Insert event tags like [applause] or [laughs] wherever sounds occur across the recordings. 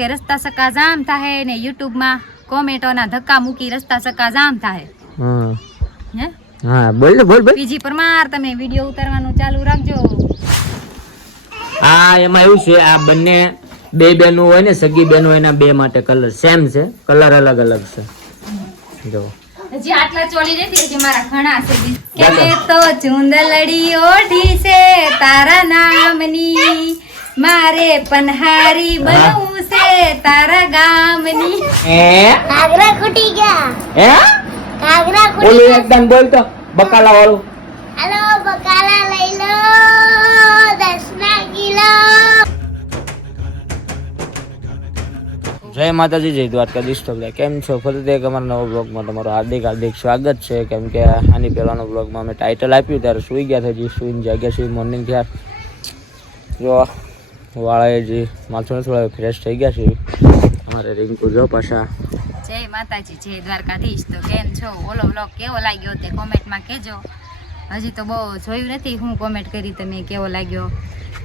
કે રસ્તા સકા જામ થાય ને યુટ્યુબમાં કોમેન્ટોના ધક્કા મૂકી રસ્તા સકા જામ થાય હે? હા બોલ બોલ બોલ. બીજી પરમાર તમે વીડિયો ઉતારવાનું ચાલુ રાખજો. આ એમાં એવું છે આ બંને બે બેનો હોય ને સગી બેનો એના બે માટે કલર સેમ છે કલર અલગ અલગ છે. જો. હજી આટલા ચોલી નથી હજી મારા ઘણા છે. કે મે તો ચુંદલડી ઓઢી છે તારા નામની. મારે પનહારી બનવું તારા ગામની હે? કાગરા ખૂટી ગયા. હે? ઓલું ખૂટી એકદમ બોલ તો બકાલા વાળું હાલો બકાલા લઈ લો. દસના કિલો. જય માતાજી જય દ્વારકા તો બધા કેમ છો? ફરીથી એક અમારા નવો બ્લોગમાં તમારું હાર્દિક હાર્દિક સ્વાગત છે. કેમ કે આની પહેલાનો બ્લોગમાં અમે ટાઇટલ આપ્યું ત્યારે સૂઈ ગયા જે. સૂઈને જાગ્યા છીએ મોર્નિંગ થયા જો વાળાએ જે માથું થોડા ફ્રેશ થઈ ગયા છે. અમારે રિંકુ જો પાછા. જય માતાજી જય દ્વારકાધીશ. તો કેમ છો? ઓલો બ્લોગ કેવો લાગ્યો તે કોમેન્ટમાં કહેજો. હજી તો બહુ જોયું નથી હું કોમેન્ટ કરી તમે કેવો લાગ્યો?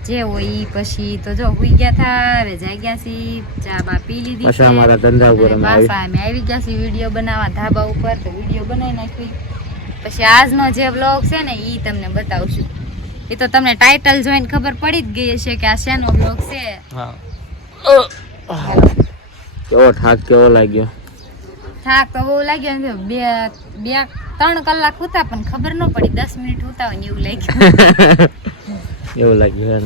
જે હોય પછી તો જો હુઈ ગયા થા હવે જાગ્યા છી ચા બા પી લીધી પાછા અમારા ધંધા ઉપર અમે આવી. ગયા સી વીડિયો બનાવવા ધાબા ઉપર તો વીડિયો બનાવી નાખી. પછી આજનો જે વ્લોગ છે ને એ તમને બતાવશું. એ તો તમને ટાઇટલ જોઈને ખબર પડી જ ગઈ હશે કે આ શેનો બ્લોગ છે. હા. કેવો થાક કેવો લાગ્યો? થાક તો બહુ લાગ્યો ને બે બે ત્રણ કલાક ઉતા પણ ખબર ન પડી દસ મિનિટ ઉતા હોય ને એવું લાગ્યું. [laughs] એવું લાગ્યું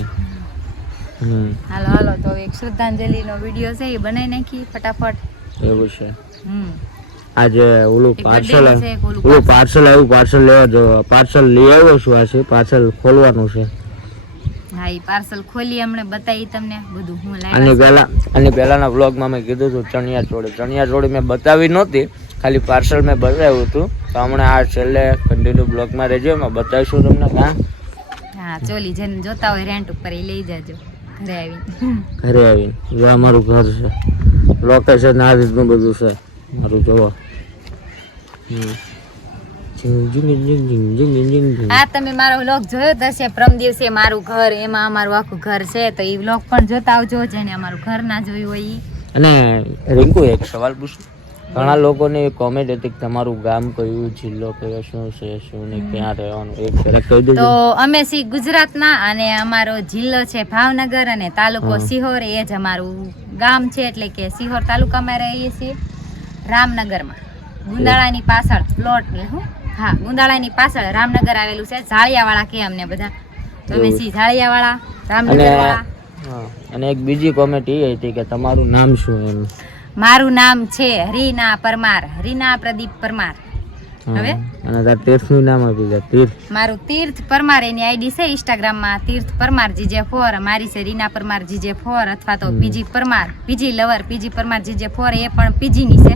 હમ. હાલો હાલો તો એક શ્રદ્ધાંજલિ નો વીડિયો છે એ બનાવી નાખી ફટાફટ. એવું છે. હમ. આજે ઓલું પાર્સલ ઓલું પાર્સલ આવ્યું પાર્સલ લેવા જો પાર્સલ લઈ આવ્યો છું આ છે પાર્સલ ખોલવાનું છે. હા એ પાર્સલ ખોલી હમણે બતાવી તમને બધું હું આની લાવ્યા પહેલા આની પહેલાના વ્લોગમાં મેં કીધું હતું ચણિયા ચોળી. ચણિયા ચોળી મેં બતાવી નહોતી ખાલી પાર્સલ મેં બતાવ્યું હતું. તો હમણાં આ છેલ્લે કન્ટિન્યુ બ્લોગમાં રહેજો એમાં બતાવીશું તમને હા હા ચોલી જેને જોતા હોય રેન્ટ ઉપર એ લઈ જાજો ઘરે આવી ઘરે આવીને. જો આ ઘર છે. લોકેશન આ રીતનું બધું છે. મારું જોવો. હા તમે મારો વ્લોગ જોયો હશે. પ્રમ દિવસે મારું ઘર એમાં અમારું આખું ઘર છે તો એ વ્લોગ પણ જોતા આવજો જેને અમારું ઘર ના જોયું હોય ઈ. અને રિંકુ એક સવાલ પૂછું. ઘણા લોકોને કોમેન્ટ હતી કે તમારું ગામ કયું જિલ્લો કયો શું છે શું ને ક્યાં રહેવાનું એક જરાક કહી તો અમે છીએ ગુજરાતના અને અમારો જિલ્લો છે ભાવનગર અને તાલુકો. સિહોર એ જ અમારું ગામ છે એટલે કે સિહોર તાલુકામાં રહીએ છીએ રામનગરમાં. ગુંદાળાની પાછળ પ્લોટ હું. હા ગુંદાળાની પાછળ રામનગર આવેલું છે ઝાળિયાવાળા કે અમને બધા. તો અમે. છીએ અને રામનગરવાળા? અને એક બીજી કોમેન્ટ એ હતી કે તમારું નામ શું એમ? મારું નામ છે રીના પરમાર રીના પ્રદીપ પરમાર. હવે? અને તાર તીર્થનું નામ આપી દે તીર્થ. મારું તીર્થ પરમાર એની આઈડી છે ઇન્સ્ટાગ્રામમાં તીર્થ પરમાર જીજે ફોર મારી છે રીના પરમાર જીજે ફોર અથવા તો PG Parmar PG lover PG Parmar GJ four એ પણ પીજીની છે.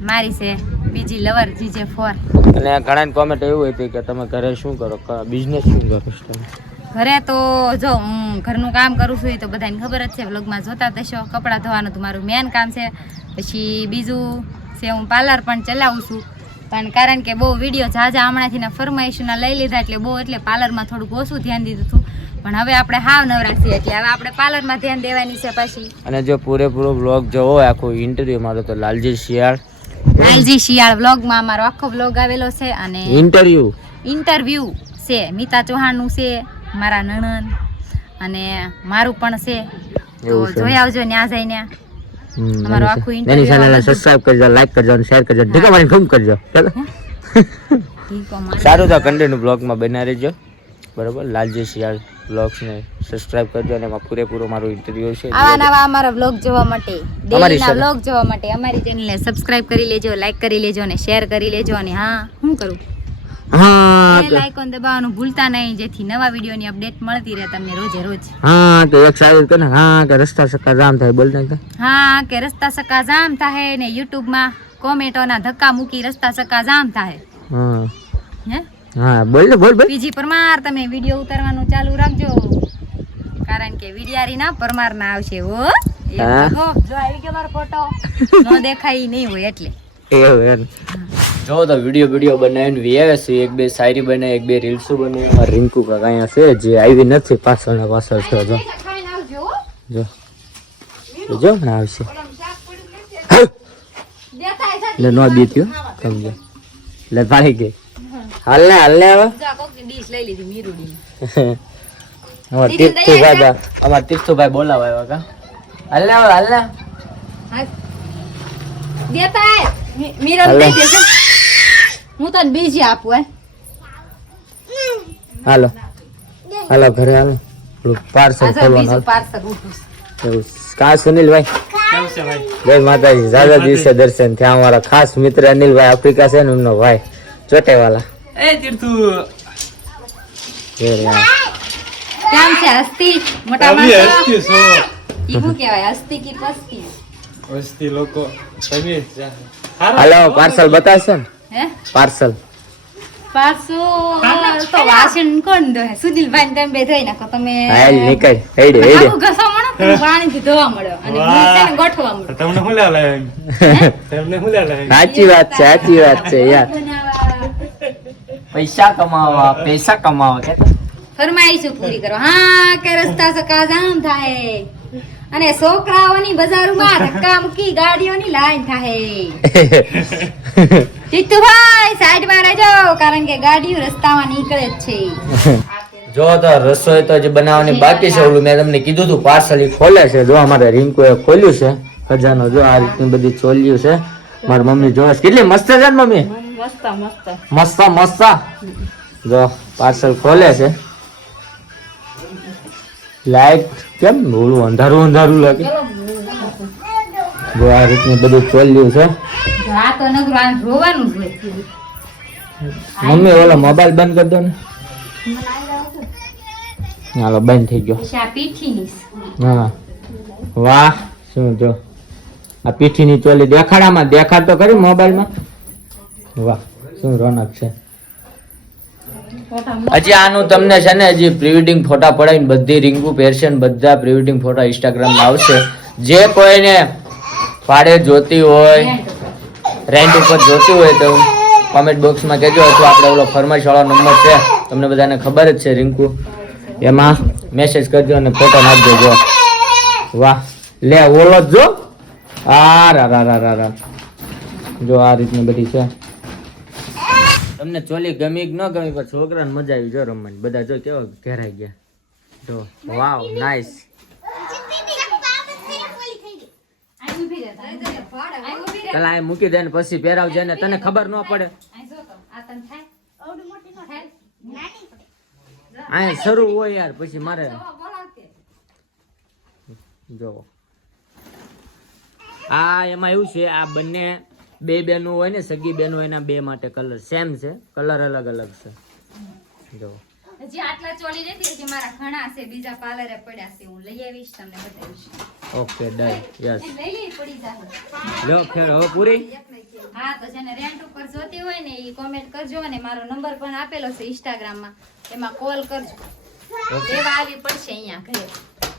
મારી છે બીજી લવર જીજે ફોર અને ઘણા કોમેન્ટ એવું હતી કે તમે ઘરે શું કરો? બિઝનેસ શું કરો છો ઘરે તો જો હું ઘરનું કામ કરું છું એ તો બધાને ખબર જ છે. વ્લોગમાં જોતા થશો કપડાં ધોવાનું તો મારું મેન કામ છે. પછી બીજું છે હું પાર્લર પણ ચલાવું છું. પણ કારણ કે બહુ વીડિયો ઝાઝા હમણાંથી ના ફરમાઈશના લઈ લીધા એટલે બહુ એટલે પાર્લરમાં થોડુંક ઓછું ધ્યાન દીધું હતું. પણ હવે આપણે હાવ નવરા છીએ એટલે હવે આપણે પાર્લરમાં ધ્યાન દેવાની છે પાછી. અને જો પૂરેપૂરો બ્લોગ જોવો આખો ઇન્ટરવ્યુ મારો તો લાલજી શિયાળ. લાલજી શિયાળ વ્લોગમાં અમારો આખો વ્લોગ આવેલો છે અને ઇન્ટરવ્યુ ઇન્ટરવ્યુ છે. મિતા ચૌહાણનું છે મારા નણંદ અને મારું પણ છે. તો જોઈ આવજો ન્યા જઈને. અમારો અમારું આખું એની ચેનલને સબસ્ક્રાઇબ કરજો લાઈક કરજો અને શેર કરજો ઠીક મારી ઠૂમ કરજો. ચાલો. [laughs] સારું તો કન્ટિન્યુ બ્લોગમાં બના રહેજો. બરાબર? લાલજી શિયાળ. બ્લોગ્સને સબસ્ક્રાઇબ કરજો અને એમાં પૂરેપૂરો મારો ઇન્ટરવ્યુ છે આવા નવા અમારા બ્લોગ જોવા માટે ડેઈલીના channel. જોવા માટે અમારી ચેનલને સબસ્ક્રાઇબ કરી લેજો લાઈક કરી લેજો અને શેર કરી લેજો અને હા શું કરું? હા બેલ આઇકોન દબાવવાનું ભૂલતા નહીં જેથી નવા વિડીયોની અપડેટ મળતી રહે તમને રોજે રોજ. હા તો એક સારી કે હા કે રસ્તા સકા જામ થાય બોલ હા કે રસ્તા સકા જામ થાય ને યુટ્યુબમાં કોમેન્ટોના ધક્કા મૂકી રસ્તા સકા જામ થાય. હા. હે? હા બોલ ને બોલ બોલ. બીજી પરમાર તમે વીડિયો ઉતારવાનું ચાલુ રાખજો. કારણ કે વિડિયારી ના પરમાર ના આવશે હો. જો આવી ગયો મારો ફોટો. [laughs] ન દેખાય નહીં હોય એટલે. એવું જો તો વીડિયો વીડિયો બનાવીને છે એક બે શાયરી બને એક બે રીલ્સો બને એમાં રિંકુ કાકા અહીંયા છે જે આવી નથી પાછળ ને પાછળ છે જો. જો. જો હમણાં આવશે. એટલે નો બીત્યો સમજો એટલે ભાઈ ગઈ. હાલ ને હાલ ને હવે ડીશ લઈ લીધી મીરુડી [laughs] અમાર તીર્થુભાઈ બા- અમાર તીર્થુભાઈ બોલાવા આવ્યા કા? હાલ ને હવે હાલ. ને દેતા હે મીરા હાલો. દેજો હું તને બીજી આપું હે હાલો. હાલો ઘરે હાલો. પાર્સલ ખોલવાનું પાર્સલ એવું કા સુનિલભાઈ? જય માતાજી દાદા દિવસે દર્શન થયા. અમારા ખાસ મિત્ર અનિલભાઈ આફ્રિકા છે ને એમનો ભાઈ ચોટેવાલા. એ તીર્થુ. કામ છે હસ્તી? મોટા માણસો? હસતી છો. ઈ કહેવાય હસ્તી કી પસ્તી? વસ્તી લોકો. તમે હાલો પાર્સલ બતાવશો ને? હે? પાર્સલ. તો વાસણ કોણ ધોહે સુનિલભાઈ તમે બે ધોઈ નાખો તમે હાલ નીકળ હેડે હેડે. આખું ઘસવા મળો ધોવા મળ્યો અને હું ગોઠવા મળ્યો તમને શું લે તમને શું લે સાચી વાત છે સાચી વાત છે યાર. પૈસા કમાવા પૈસા કમાવા કે? ફરમાઈશું પૂરી કરો હા કે રસ્તા સકાજામ થાય અને છોકરાઓની બજારમાં ધક્કા મૂકી ગાડીઓની લાઈન થાય [laughs] જીતુભાઈ સાઈડમાં રહેજો કારણ કે ગાડીઓ રસ્તામાં નીકળે જ છે. જો તો રસોઈ તો જે બનાવવાની બાકી છે ઓલું મેં તમને કીધું હતું પાર્સલ ખોલે છે. જો અમારે રિંકુ એ ખોલ્યું છે ખજાનો જો આ રીતની બધી ચોલ્યું છે. મારી મમ્મી જોવે કેટલી મસ્ત છે ને મમ્મી? મસ્ત મસ્ત. મસ્ત મસ્ત. જો પાર્સલ ખોલે છે. લાઈટ કેમ ઓલું અંધારું અંધારું લાગે? જો આ રીતનું બધું ચોલ્યું છે. મમ્મી ઓલો મોબાઈલ બંધ કરી દો ને. હાલો બંધ થઈ ગયો. હા. વાહ શું જો. આ પીઠીની ચોલી દેખાડામાં દેખાડ તો કરી મોબાઈલમાં. વાહ શું રોનક છે. હજી આનું તમને છે ને હજી પ્રિવેડિંગ ફોટા પડાવીને બધી રીંગુ પહેરશે ને બધા પ્રિવેડિંગ ફોટા ઇન્સ્ટાગ્રામમાં આવશે. જે કોઈને ભાડે જોતી હોય રેન્ટ ઉપર જોતી હોય તો કોમેન્ટ બોક્સમાં કહેજો અથવા આપણે ઓલો ફરમાઈશવાળો નંબર છે તમને બધાને ખબર જ છે રિંકુ એમાં મેસેજ કરજો અને ફોટો નાખજો જો. વાહ લે ઓલો જો. આ રા રા રા રા રા. જો આ રીતની બધી છે. તમને ચોલી ગમી ન ગમી, પણ છોકરાને મજા આવી જો રમવાની. બધા જો કેવા ઘેરાઈ ગયા. જો, વાવ નાઈસ પેલા એ મૂકી દે ને પછી પહેરાવજે ને તને ખબર ન પડે. આ શરૂ હોય યાર, પછી મારે. જો. આ એમાં એવું છે, આ બંને બે બેનો હોય ને સગી બેનો એના બે માટે કલર સેમ છે. કલર અલગ અલગ છે. જો. હજી આટલા ચોલી નથી કે મારા ઘણા છે બીજા પાર્લરે પડ્યા છે હું લઈ આવીશ તમને બતાવીશ. ઓકે ડન યસ લઈ લઈ પડી જાય લો ખેર હવે પૂરી. હા તો જેને રેન્ટ ઉપર જોતી હોય ને એ કોમેન્ટ કરજો અને મારો નંબર પણ આપેલો છે ઇન્સ્ટાગ્રામમાં એમાં કોલ કરજો. લેવા આવી પડશે અહીંયા ઘરે.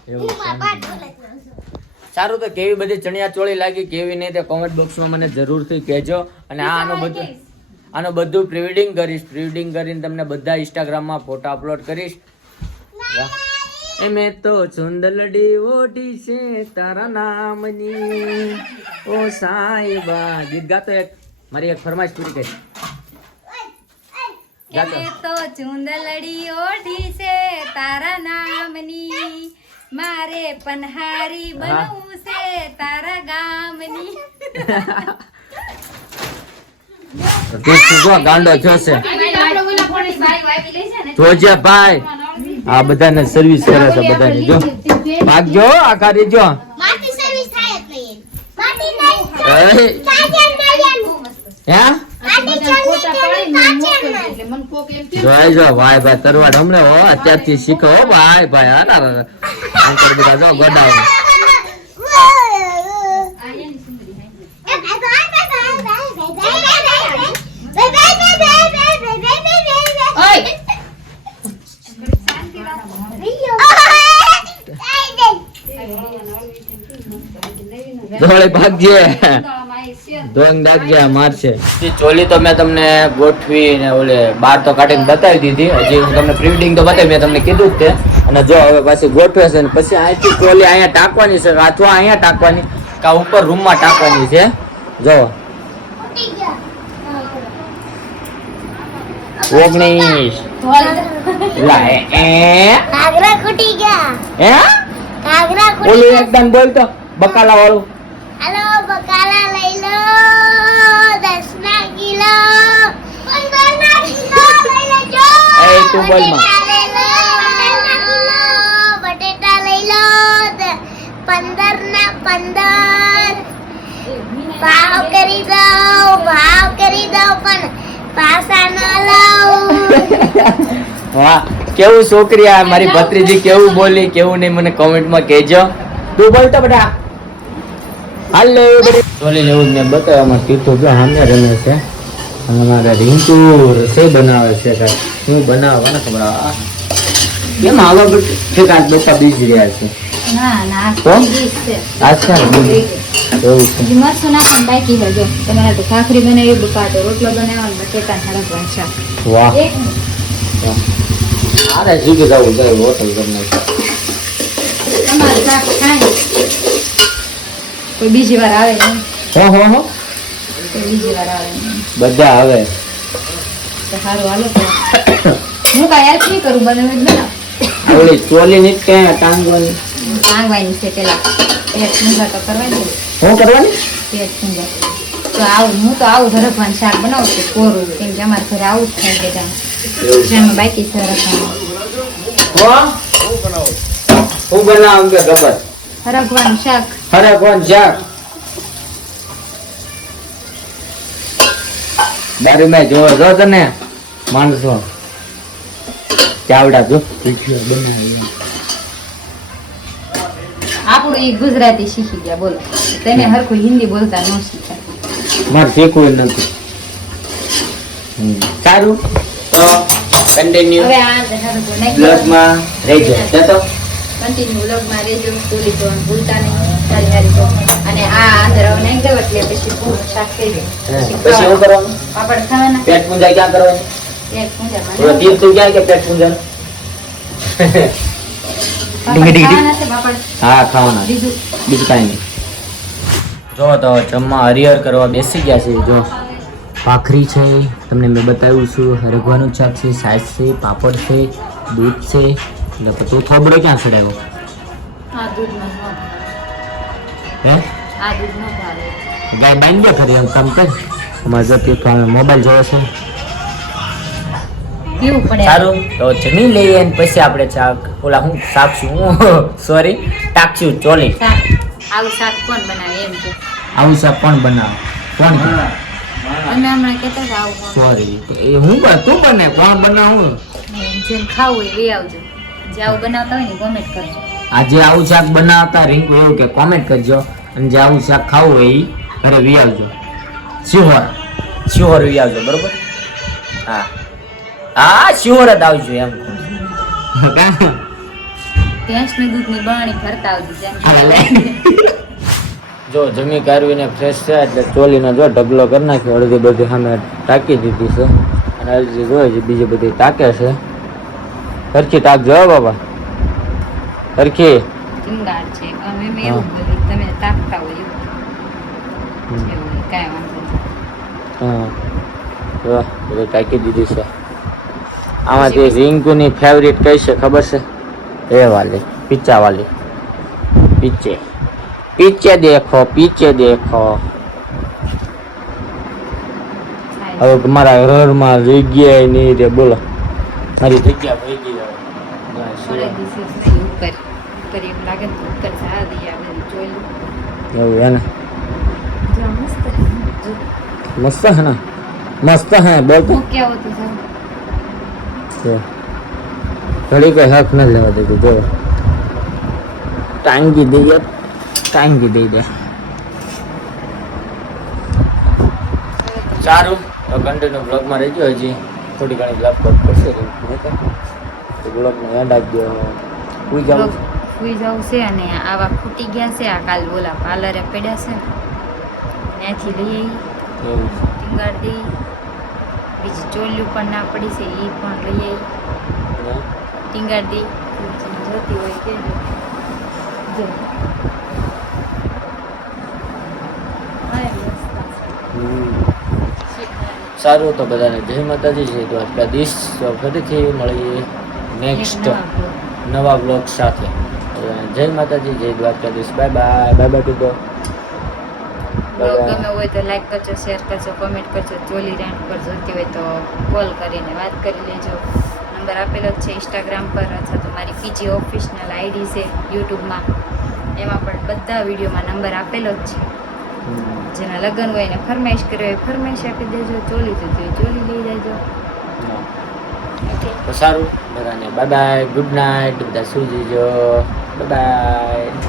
એવું છે. સારું તો કેવી બધી ચણિયા ચોળી લાગી કેવી નહીં તે કોમેન્ટ બોક્સમાં મને જરૂરથી કહેજો. અને આ આનું બધું આનું બધું પ્રિવેડિંગ કરીશ. પ્રિવેડિંગ કરીને તમને બધા ઇન્સ્ટાગ્રામમાં ફોટા અપલોડ કરીશ. એ મેં તો ચુંદલડી ઓઢી છે તારા નામની. ઓ સાઈબા ગીત ગાતો એક. મારી એક ફરમાઈશ પૂરી કરી. તો ચુંદલડી ઓઢી છે તારા નામની. મારે પનહારી બનવું છે તારા ગામની. તું શું ગાંડો જોશે. જોજે ભાઈ. આ બધાને સર્વિસ કરે છે બધાને જો. ભાગજો આ કરી જો માટી સર્વિસ થાય જ નહીં માટી નહીં એ, કાજલ નહીં હે? માટી કાજલ જો ભાઈ ભાઈ તરવાડ હમણે હો અત્યારથી શીખો હો ભાઈ ભાઈ હા અંકર બધા જો ગોડાઉન દોડે ભાગજે ધોંગ દાગજે મારશે ચોલી તો મેં તમને ગોઠવી ને ઓલે બાર તો કાઢીને બતાવી દીધી. હજી હું તમને પ્રિન્ટિંગ તો બતાવી મેં તમને કીધું જ તે. અને જો હવે પાછી ગોઠવે છે ને પછી અહીંથી ચોલી અહીંયા ટાંકવાની છે અથવા અહીંયા ટાંકવાની કા ઉપર રૂમમાં ટાંકવાની છે. જો. ઓગણીસ. લા એ કાગરા ખૂટી ગયા. હે? કાગરા ખૂટી ઓલું એકદમ બોલતો. બકાલા વાળું હેલો બકાલા લઈ લો દસના કિલો ના કિલો લઈ લેજો એ તું બોલમાં. બટેટા લઈ લો દ- પંદર ના પંદર ભાવ કરી દો ભાવ કરી દો પણ પાસા ન લઉં વાહ કેવું છોકરી આ મારી ભત્રીજી કેવું બોલી કેવું નહીં મને કોમેન્ટમાં કહેજો. તું બોલતો બેટા. હાલો ચોલી જેવું મેં બતાવવામાં કીધું જો સામે રમે છે. અને મારા રિંકુ રસોઈ બનાવે છે કાંઈ શું બનાવવા ને ખબર કેમ આવા બધું ઠીક આજ બપ્પા બીજી રહ્યા છે? રોટલો બનાવવાનો કોઈ બીજી વાર આવે નહીં. હો હો હો. કોઈ બીજી વાર આવે નહીં. બધા આવે. તો સારું હાલો હું કાંઈ યાદ નહીં કરું બને જ બનાવ. ઓલી ચોલી ની ક્યાં ટાંગવાની. ટાંગવાની છે પેલા. પેટ પૂંજા તો કરવાની હું કરવાની? પેટ પૂંજા તો આવું હું તો આવું ધરકવાનું શાક બનાવું છું કોરું કેમ કે અમારા ઘરે આવું જ થાય બધા જેમ બાકી છે રખવાનું હું? બનાવું? કે ખબર રખવાનું શાક. અરે કોણ શાક દારૂ મેં જોવો જો તને માણસો. ચાવડા જો. આપણું એ ગુજરાતી શીખી ગયા બોલો. તેને હરખું હિન્દી બોલતા ન શીખ્યા. મારે શીખવું નથી. સારું? તો કન્ટિન્યુ હવે આ બ્લોગમાં રહી જાય જતો? કન્ટિન્યુ વ્લોગમાં રહેજો પૂરી જોવાનું ભૂલતા નહીં સારી સારી તો અને આ આંધરાઓ નાખી દો એટલે પછી પૂરું શાક થઈ જાય પછી શું કરવાનું પાપડ ખાવાના પેટ પૂંજા ક્યાં કરવાનું પેટ ઓલો તીર્થ ક્યાં કે પેટ પૂંજા હા ખાવાના બીજું કાંઈ નહીં જો તો જમવા હરિહર કરવા બેસી ગયા છે જો. ભાખરી છે તમને મેં બતાવ્યું છું હરગવાનું શાક છે સાઈઝ છે પાપડ છે દૂધ છે એટલે તું થોબડો ક્યાં ચડાવ્યો? આ દૂધ ન હે? આ દૂધ ન ભાવે ગાય બાંધી દે ખરી એમ કામ કર. અમારે જો તીર્થ મોબાઈલ જોયો છે? કેવું પડે. સારું તો જમી લઈએ અને પછી આપણે શાક. ઓલા હું શાક છું હું સોરી ટાકશું ચોલી. આવું શાક કોણ બનાવે એમ કે. આવું શાક કોણ બનાવે? કોણ અમે હમણાં કહેતા હતા આવું સોરી. હું તું બને કોણ બનાવું? જેમ ખાવું એ આવજો. જે આવું બનાવતા હોય ને કોમેન્ટ કરજો. આજે આવું શાક બનાવતા રિંકુ એવું કે કોમેન્ટ કરજો અને જે આવું શાક ખાવું હોય એ ઘરે વી આવજો. શિહોર. શિહોર વી આવજો બરોબર? હા. હા શિહોર જ આવજો એમ. ભેંસનું દૂધની બરણી ભરતા આવજો જો જમી કાઢવીને ફ્રેશ છે એટલે ચોલીનો જો ઢગલો કરી નાખ્યો અડધી બધી સામે ટાંકી દીધી છે. અને અડધી જોઈએ છે બીજી બધી ટાંકે છે. સરખી ટાંકજો જો બાબા. હરખી. ચિંગાડ છે. અમે હા. એવું બોલી તમે તાકતા હોય એવું. કાંઈ વાંધો હા. બધી દીધી છે. આમાંથી રિંકુની ફેવરિટ કઈ છે ખબર છે? એ વાલી પીચા વાલી. પીચે. પીચે દેખો પીચે દેખો. હવે તમારા ઘરમાં જગ્યાએ નહીં રે બોલો. મારી જગ્યા ભાઈ ગઈ થોડે ઉપર ઉપર એમ લાગે તો ઉપર જવા દઈએ આ જોઈ એવું હે ને? મસ્ત હે ને? મસ્ત હે બોલ તો. કેવો તો. જો. ઘડી કોઈ હક ન લેવા દેતું જો. ટાંગી દઈએ ટાંગી દઈ દે. સારું તો કન્ટિન્યુ બ્લોગમાં રહેજો હજી. થોડી ઘણી કટ કરશે તો બ્લોગને યાદ આપજો. સુઈ જાઉં? સુઈ જવું છે અને આવા ફૂટી ગયા છે. આ કાલ બોલા પાર્લરે પડ્યા છે. ત્યાંથી લઈ આવી. ટીંગાડી બીજી ચોલ્યું પણ ના પડી છે એ પણ લઈ આવી? ટીંગાડી જોતી હોય કે જો હા, હમ. સારું તો બધાને જય માતાજી જય દ્વારકાધીશ. તો ફરીથી મળીએ નેક્સ્ટ નવા બ્લોગ સાથે. Jay Mataji Jay Dwarkadhish. Bye bye bye bye to blog ગમે હોય તો લાઈક કરજો શેર કરજો કોમેન્ટ કરજો ચોલી રેન્ટ પર જોતી હોય તો કોલ કરીને વાત કરી લેજો. નંબર આપેલો છે ઇન્સ્ટાગ્રામ પર અથવા તો મારી પીજી ઓફિશનલ આઈડી છે યુટ્યુબમાં એમાં પણ બધા વિડીયોમાં નંબર આપેલો જ છે. જેના લગ્ન હોય એને ફરમાઈશ કરે હોય ફરમાઈશ આપી દેજો, ચોલી જતી હોય ચોલી લઈ જાજો. તો સારું. બધાને બાય બાય ગુડ નાઇટ બધા સુઈ જજો. Bye bye